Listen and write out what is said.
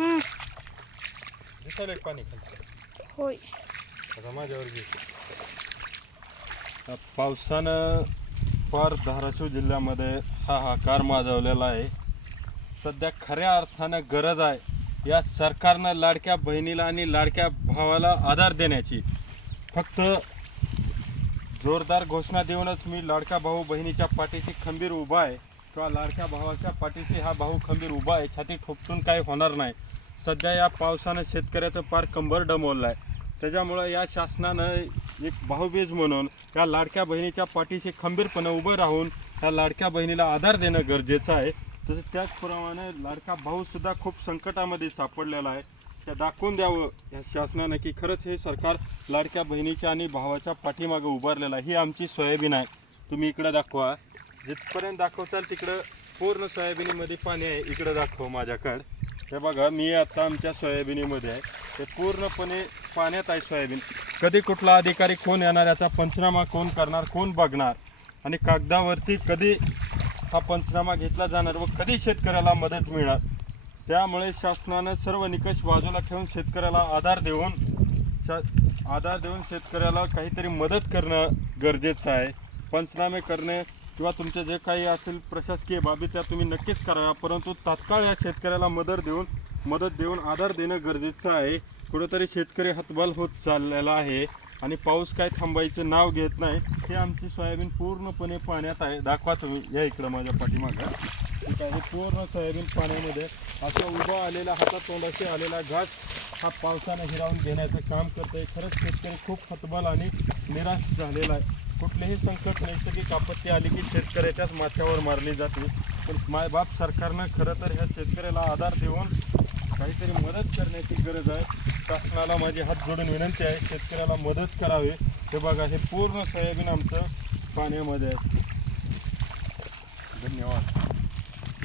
दिसायला एक पाणी खाली. होय. आता माझ्यावर घे. पावसानं फार धाराशिव जिल्ह्यामध्ये हाहाकार माजवलेला आहे. सध्या खऱ्या अर्थानं गरज आहे या सरकारनं लाडक्या बहिणीला आणि लाडक्या भावाला आधार देण्याची. फक्त जोरदार घोषणा देऊनच मी लाडका भाऊ बहिणीच्या पाठीशी खंबीर उभा आहे किंवा लाडक्या भावाच्या पाठीशी हा भाऊ खंबीर उभा आहे, छाती ठोकून काही होणार नाही. सध्या या पावसानं शेतकऱ्याचं पार कंबर डमवलं आहे. त्याच्यामुळं या शासनानं एक भाऊबीज म्हणून या लाडक्या बहिणीच्या पाठीशी खंबीरपणे उभं राहून या लाडक्या बहिणीला आधार देणं गरजेचं आहे. तसं त्याचप्रमाणे लाडका भाऊसुद्धा खूप संकटामध्ये सापडलेला आहे. त्या दाखवून द्यावं या शासनानं की खरंच हे सरकार लाडक्या बहिणीच्या आणि भावाच्या पाठीमागं उभारलेलं आहे. ही आमची सोयाबीन आहे. तुम्ही इकडं दाखवा, जिथपर्यंत दाखवताल तिकडं पूर्ण सोयाबीनीमध्ये पाणी आहे. इकडं दाखव माझ्याकडं. हे बघा, मी आता आमच्या सोयाबीनीमध्ये आहे. ते पूर्णपणे पाण्यात आहे सोयाबीन. कधी कुठला अधिकारी कोण येणार, याचा पंचनामा कोण करणार, कोण बघणार आणि कागदावरती कधी हा पंचनामा घेतला जाणार व कधी शेतकऱ्याला मदत मिळणार. त्यामुळे शासनानं सर्व निकष बाजूला ठेवून शेतकऱ्याला आधार देऊन शेतकऱ्याला काहीतरी मदत करणं गरजेचं आहे. पंचनामे करणे किंवा तुमचे जे काही असेल प्रशासकीय बाबी त्या तुम्ही नक्कीच कराव्या, परंतु तात्काळ या शेतकऱ्याला मदत देऊन आधार देणं गरजेचं आहे. कुठंतरी शेतकरी हतबल होत चाललेला आहे आणि पाऊस काय थांबायचं नाव घेत नाही. हे आमची सोयाबीन पूर्णपणे पाण्यात आहे. दाखवा तुम्ही, या इकडं माझ्या पाठीमागं. ठीक आहे, पूर्ण सोयाबीन पाण्यामध्ये असं उभा आलेला हातातोंडाशी आलेला घास हा पावसानं हिरावून घेण्याचं काम करतं आहे. खरंच शेतकरी खूप हतबल आणि निराश झालेला आहे. कुठलेही संकट, नैसर्गिक आपत्ती आली की शेतकऱ्याच्याच माथ्यावर मारली जाते. पण मायबाप सरकारनं खरं तर ह्या शेतकऱ्याला आधार देऊन काहीतरी मदत करण्याची गरज आहे. शासनाला माझी हात जोडून विनंती आहे, शेतकऱ्याला मदत करावी. हे बघा, हे पूर्ण सोयाबीन आमचं पाण्यामध्ये आहे. धन्यवाद.